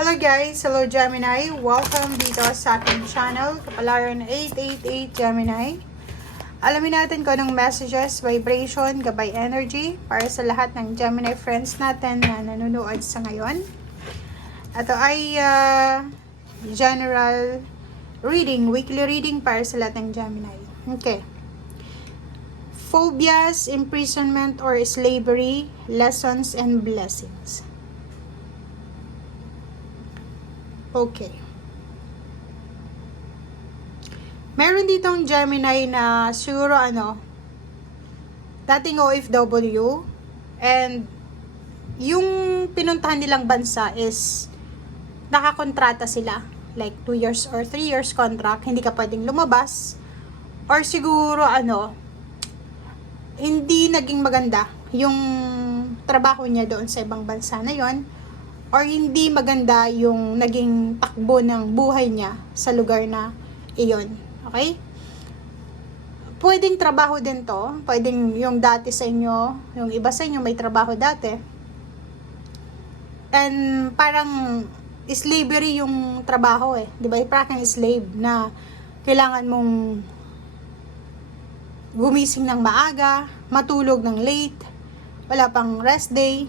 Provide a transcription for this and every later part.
Hello guys! Hello Gemini! Welcome dito sa ating channel, Kapalaran 888 Gemini. Alamin natin kung anong messages, vibration, gabay energy para sa lahat ng Gemini friends natin na nanonood sa ngayon. Ito ay general reading, weekly reading para sa lahat ng Gemini. Okay. Phobias, imprisonment or slavery, lessons and blessings. Okay. Meron ditong Gemini na siguro dating OFW, and yung pinuntahan nilang bansa is nakakontrata sila. Like 2 years or 3 years contract, hindi ka pwedeng lumabas. Or siguro hindi naging maganda yung trabaho niya doon sa ibang bansa na yon, or hindi maganda yung naging takbo ng buhay niya sa lugar na iyon. Okay? Pwedeng trabaho din to. Pwedeng yung dati sa inyo, yung iba sa inyo may trabaho dati. And parang slavery yung trabaho eh. Di ba? Parang slave na kailangan mong gumising ng maaga, matulog ng late, wala pang rest day.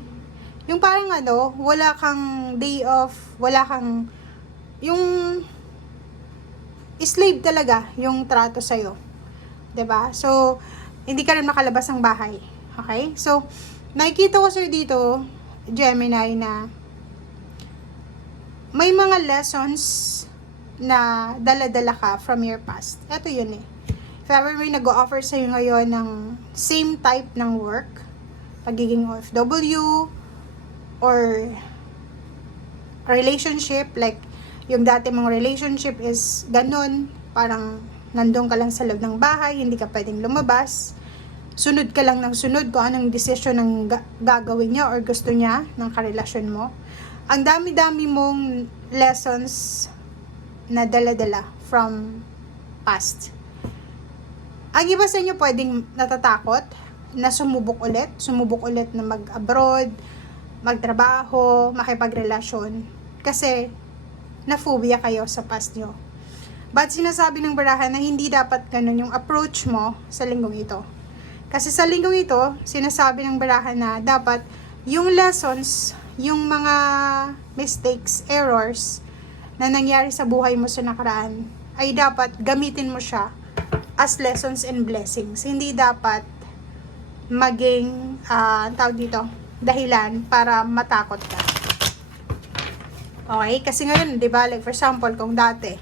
Yung parang wala kang day off, wala kang, yung slave talaga yung trato sa'yo. 'Di ba? So, hindi ka rin makalabas ng bahay. Okay? So, nakikita ko sa'yo dito, Gemini, na may mga lessons na dala-dala ka from your past. Ito yun eh. If ever may nag-o-offer sa'yo ngayon ng same type ng work, pagiging OFW, or relationship, like yung dati mong relationship is ganun, parang nandun ka lang sa loob ng bahay, hindi ka pwedeng lumabas, sunod ka lang ng sunod kung anong desisyon ng gagawin niya or gusto niya ng karelasyon mo. Ang dami-dami mong lessons na dala-dala from past. Ang iba sa inyo pwedeng natatakot na sumubok ulit na mag-abroad, magtrabaho, makipagrelasyon, kasi na-phobia kayo sa past nyo. But sinasabi ng barahan na hindi dapat ganun yung approach mo sa linggong ito. Kasi sa linggong ito, sinasabi ng barahan na dapat yung lessons, yung mga mistakes, errors na nangyari sa buhay mo sa nakaraan, ay dapat gamitin mo siya as lessons and blessings. Hindi dapat maging dahilan para matakot ka. Okay? Kasi ngayon, di ba, like for example, kung dati,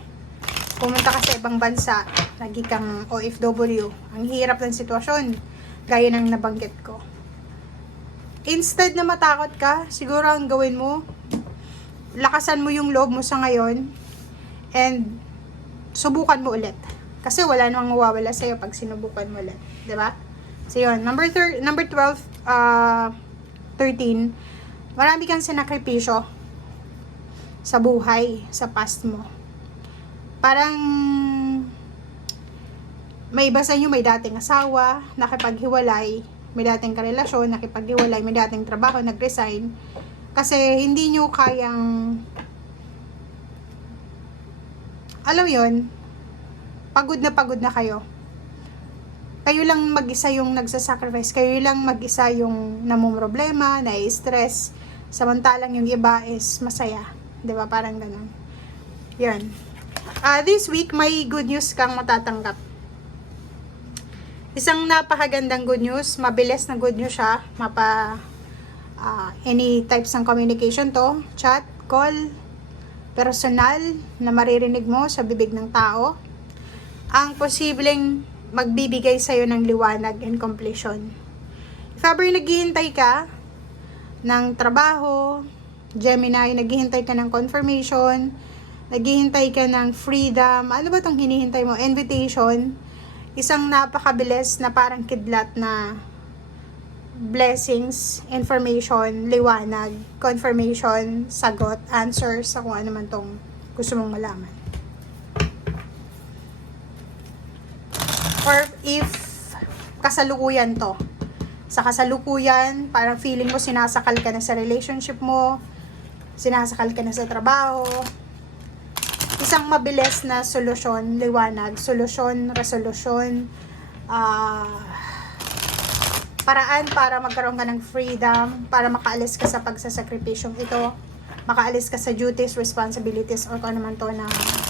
pumunta ka sa ibang bansa, naging kang OFW, ang hirap ng sitwasyon, gaya ng nabanggit ko. Instead na matakot ka, siguro ang gawin mo, lakasan mo yung loob mo sa ngayon, and subukan mo ulit. Kasi wala namang mawawala sa'yo pag sinubukan mo ulit. Di ba? So yun, number 12, 13, marami kang sinakripisyo sa buhay, sa past mo. Parang may iba sa inyo may dating asawa, nakipaghiwalay, may dating karelasyon, nakipaghiwalay, may dating trabaho, nag-resign. Kasi hindi nyo kayang, alam yun, pagod na kayo. Kayo lang mag-isa yung nagsasacrifice, kayo lang mag-isa yung namumroblema, na-stress, samantalang yung iba is masaya. 'Di ba? Parang ganun. Yan. This week, may good news kang matatanggap. Isang napakagandang good news, mabilis na good news siya, any types ng communication to, chat, call, personal, na maririnig mo sa bibig ng tao, ang posibleng magbibigay sa'yo ng liwanag and completion. If ever naghihintay ka ng trabaho, Gemini, naghihintay ka ng confirmation, naghihintay ka ng freedom, ano ba itong hinihintay mo? Invitation, isang napakabilis na parang kidlat na blessings, information, liwanag, confirmation, sagot, answer sa kung ano man itong gusto mong malaman. Or if kasalukuyan to, sa kasalukuyan, parang feeling mo sinasakal ka na sa relationship mo, sinasakal ka na sa trabaho. Isang mabilis na solusyon, liwanag, solusyon, resolution, paraan para magkaroon ka ng freedom, para makaalis ka sa pagsasakripisyong ito, makaalis ka sa duties, responsibilities, or kung ano man to na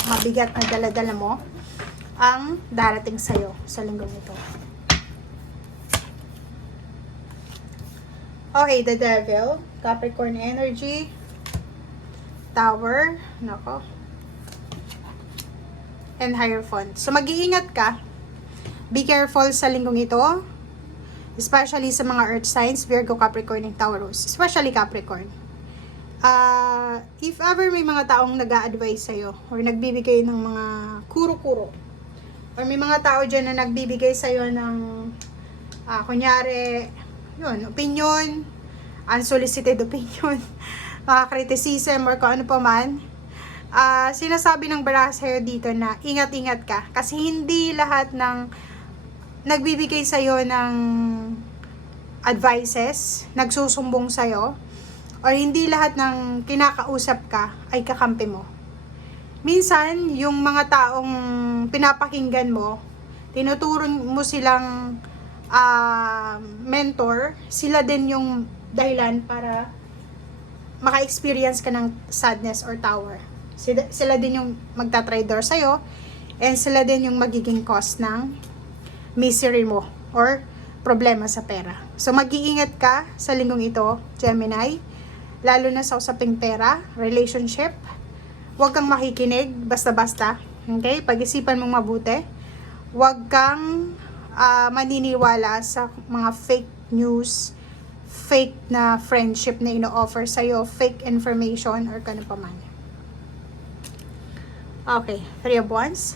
mabigat na dala-dala mo, ang darating sa'yo sa linggong ito. Okay, the Devil, Capricorn energy, Tower, nako, and Hierophant. So, mag-iingat ka. Be careful sa linggong ito, especially sa mga earth signs, Virgo, Capricorn, and Taurus. Especially Capricorn. If ever may mga taong nag-a-advise sa'yo, or nagbibigay ng mga kuro-kuro, or may mga tao dyan na nagbibigay sa'yo ng, kunyari, yun, opinion, unsolicited opinion, mga criticism, or kung ano pa man, sinasabi ng baraha sa'yo dito na ingat-ingat ka. Kasi hindi lahat ng nagbibigay sa'yo ng advices, nagsusumbong sa'yo, or hindi lahat ng kinakausap ka ay kakampi mo. Minsan, yung mga taong pinapakinggan mo, tinuturo mo silang mentor, sila din yung dahilan para maka-experience ka ng sadness or tower. Sila din yung magta-traitor sa'yo, and sila din yung magiging cause ng misery mo or problema sa pera. So, mag-iingat ka sa linggong ito, Gemini, lalo na sa usaping pera, relationship. Huwag kang makikinig basta-basta. Okay? Pag-isipan mong mabuti. Huwag kang maniniwala sa mga fake news, fake na friendship na ino-offer sa'yo, fake information, or kano pa man. Okay, 3 of Wands.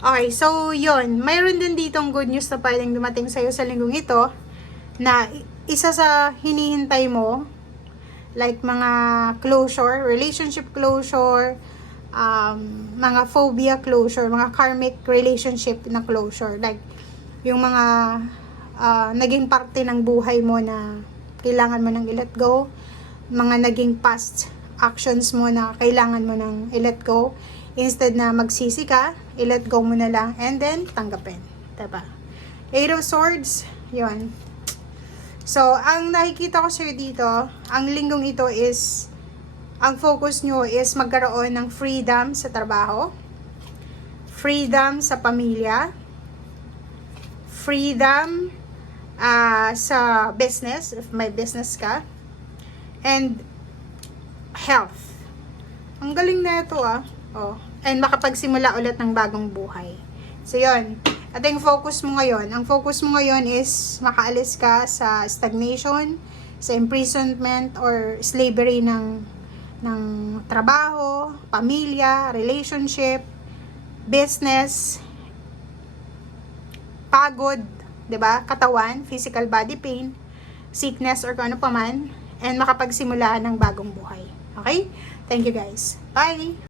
Okay, so yun. Mayroon din ditong good news na pwedeng dumating sa'yo sa linggong ito, na isa sa hinihintay mo, like mga closure, relationship closure, mga phobia closure, mga karmic relationship na closure, like yung mga naging parte ng buhay mo na kailangan mo nang i-let go, mga naging past actions mo na kailangan mo nang i-let go, instead na magsisi ka, i-let go mo na lang, and then tanggapin, diba? 8 of Swords, yun. So, ang nakikita ko sa'yo dito, ang linggong ito is, ang focus nyo is magkaroon ng freedom sa trabaho, freedom sa pamilya, freedom sa business, if may business ka, and health. Ang galing na ito oh. And makapagsimula ulit ng bagong buhay. So, yun. At yung focus mo ngayon, ang focus mo ngayon is makaalis ka sa stagnation, sa imprisonment or slavery ng trabaho, pamilya, relationship, business, pagod, 'di ba? Katawan, physical body pain, sickness or kung ano pa man, and makapagsimula ng bagong buhay. Okay? Thank you guys. Bye.